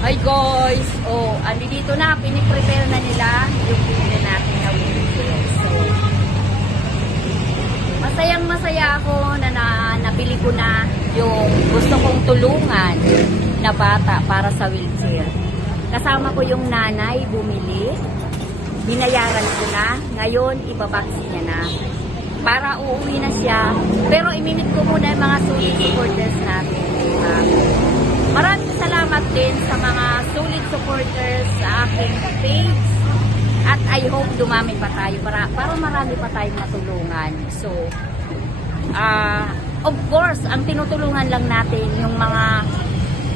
Hi guys! Oh, andi dito na, piniprepare na nila yung pinili natin na wheelchair. So, masayang masaya ako na nabili ko na yung gusto kong tulungan na bata para sa wheelchair. Kasama ko yung nanay, bumili. Binayaran ko na. Ngayon, ibabaksi niya na. Para uuwi na siya. Pero iminit ko muna yung mga solid supporters natin. Maraming salamat din sa mga solid supporters sa aking page. At I hope dumami pa tayo para marami pa tayong matulungan. So, of course, ang tinutulungan lang natin yung mga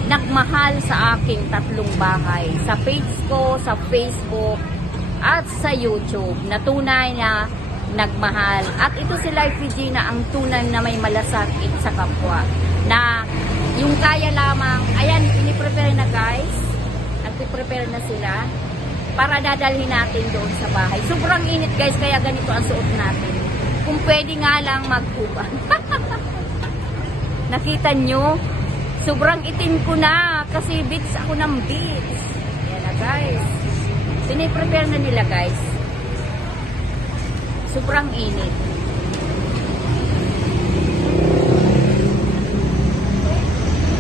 nagmahal sa aking 3 bahay. Sa page ko, sa Facebook, at sa YouTube na tunay na nagmahal. At ito si Life Regina ang tunay na may malasakit sa kapwa. Na yung kaya lamang, ayan, piniprepare na guys. Nagpiprepare na sila para dadalhin natin doon sa bahay. Sobrang init guys, kaya ganito ang suot natin. Kung pwede nga lang maghuban. Nakita nyo? Sobrang itim ko na kasi beats ako ng beats. Ayan na guys. Piniprepare na nila guys. Sobrang init.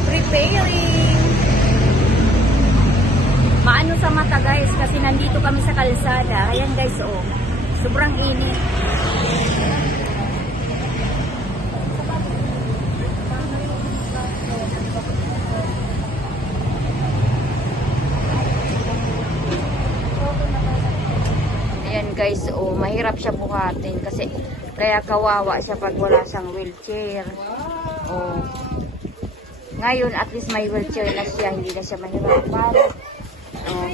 Preparing. Maano sa mata guys kasi nandito kami sa kalsada. Ayan guys, oh. Sobrang init. Ayan guys, oh, mahirap siya buhatin kasi kaya kawawa siya pag wala siyang wheelchair. Oh. Ngayon, at least may wheelchair na siya, hindi na siya mahirapan. Oh.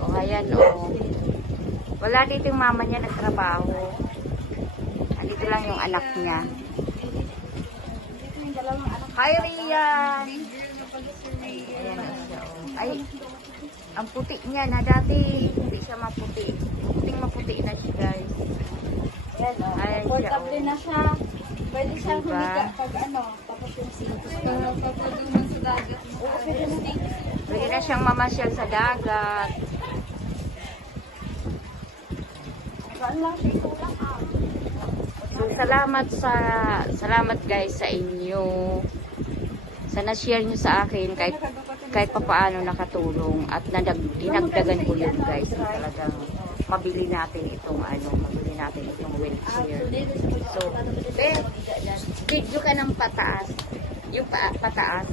Oh, ayan, oh. Wala dito yung mama niya nagtrabaho. Andito lang yung anak niya. Hi, Rian! Ayan na siya, oh. Ay, ang puti niya na dati hindi siya maputi. Maputi na siya guys. Ayan o. Comfortable na siya. Pwede siyang humiga pag ano, tapos yung seats. Papaduman sa dagat. Oo, pwede na. Pwede na siyang mamasyal sa dagat. Saan lang siya ikulang So, salamat guys sa inyo. Sana share nyo sa akin kahit papaano nakatulong at dinagdagan ko yun guys. Talagang mabili natin itong wheelchair. So, video ka ng pataas. Yung pataas.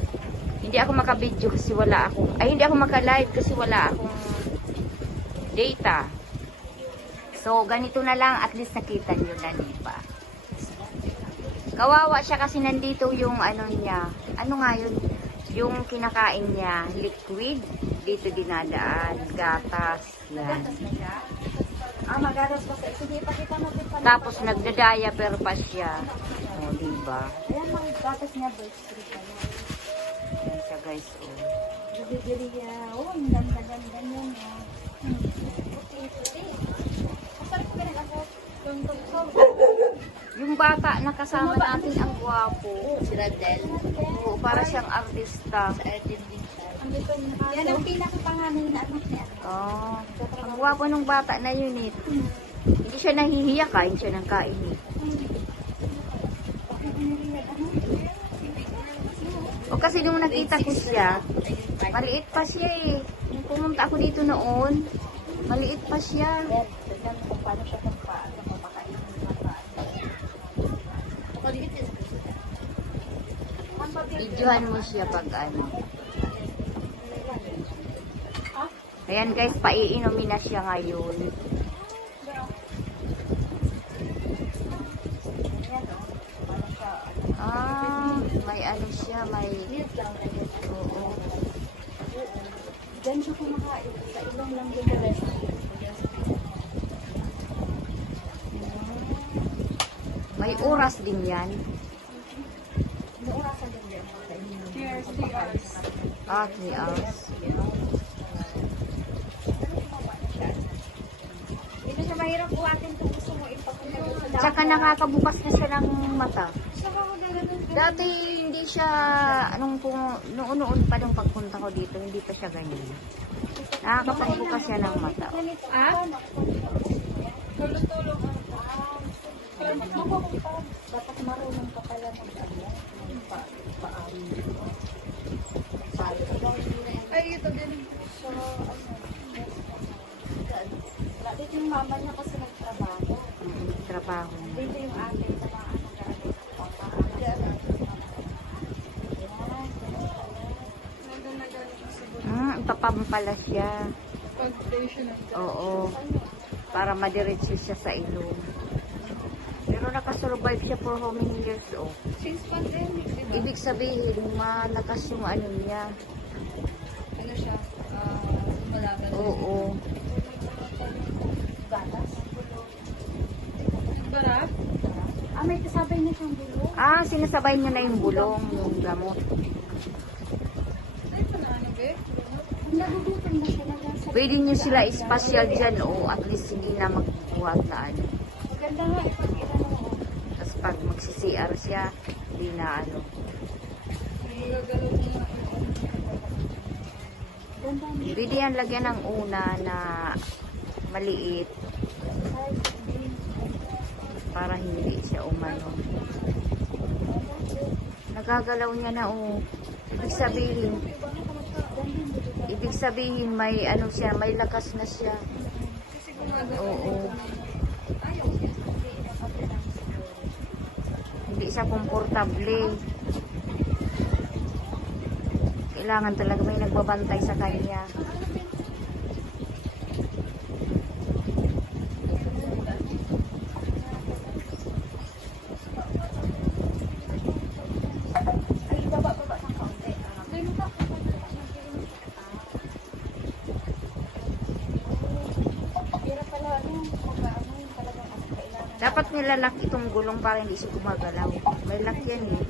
Hindi ako maka-video kasi wala akong, hindi ako maka-live kasi wala akong data. So, ganito na lang, at least nakita nyo na pa. Kawawa siya kasi nandito yung ano niya. Ano nga yun? Yung kinakain niya, liquid. Dito dinadaan. Gatas. Yan. magatas pa sa. Sige, pakita natin pa. Tapos nagda-diaper pa siya. O, diba? Ayan, mga gatas niya, birth street pa niya. Yan siya guys. O. Bibili niya. Oh, ang ganda-ganda niya. Puti-puti. Masarap ka rin ako. Yung bata na kasama natin ang gwapo. Si Radel. Oo, para siyang artista. Sa Erdin din siya. Yan ang pinakapanganay na anak niya. Oh, ang gwapo nung bata na yun eh. Hindi siya nahihiya, kain siya ng kain eh. O kasi nung nakita ko siya, maliit pa siya eh. Nung pumunta ako dito noon, maliit pa siya. Tignan kung paano siya magpaano. Videohan mo siya pag ano. Ayan guys, paiinumin na siya ngayon. May ano siya, may... Oo. Diyan siya kumakain. Sa ilong lang din yung rest. May oras din yan. May orasan din yan. Cheers, 3 hours. 3 hours. Dito siya mahirap buhatin kung gusto mo ipapunta sa dagat. Tsaka nakakabukas na siya ng mata. Saka ako gano'n. Dati hindi siya, noon pa nung pagpunta ko dito, hindi pa siya ganyan. Nakakapagbukas siya ng mata. Ah? Tulong-tulong. Dapat marunong ka pala mag-ano. Ay, ito din. So, dito yung mama niya kasi nagtrabaho. Trabaho. Dito yung ate sa mga Ipapampala siya. pag-station. Oo. Para madiretso siya sa ilong. Pero nakasurvive siya for how many years, oh. Since pandemic, di ba? Ibig sabihin, malakas yung ano niya. Ano siya? Malaga. Oo. Gatas. Barap? May kasabay na siyang bulo. Sinasabay niya na yung bulong, yung gamot. Ay, ano, be? Nagugutom na sila. Pwede niyo sila ispasyal dyan, oh. At least hindi na magbuhat na ano. Maganda nga ipag-ilan mo. Tapos pag magsi-CR siya, hindi na ano. Magagalaw mo nga. Ganda mo. Pwede yan lagyan ng una na maliit para hindi siya umano. Nagagalaw niya na, oh. Ibig sabihin may ano siya, may lakas na siya. Kasi gumagawa. Oo. Ayaw siya. Hindi siya komportable. Kailangan talaga may nagbabantay sa kanya. Ay, baba ng kaunti. Ganun ba? Pero pala, ano, talagang kailangan. Dapat nilalak itong gulong para hindi siya gumagalaw. May lock yan eh.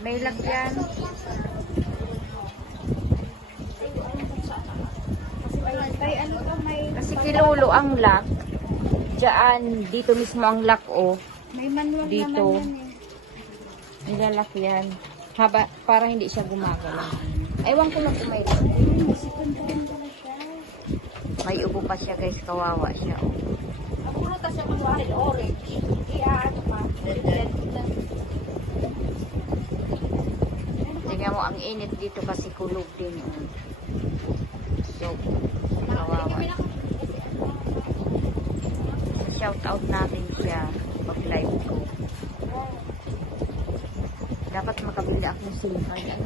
May lock yan. May ano ka, may... Kasi kilulo ang lock. Diyan, dito mismo ang lock, oh. May manual Dito. naman yan eh. Nilalak yan. Para hindi siya gumagalaw. Ewan ko lang kung may lock. May second round pala siya. May ubo pa siya guys, kawawa siya, oh. Ang prutas sa mga orange. Ano pa? Tingnan mo, ang init dito kasi kulog din, oh. So, kawawa. Shout out natin siya pag live ko. Dapat makabili ako ng SIM card.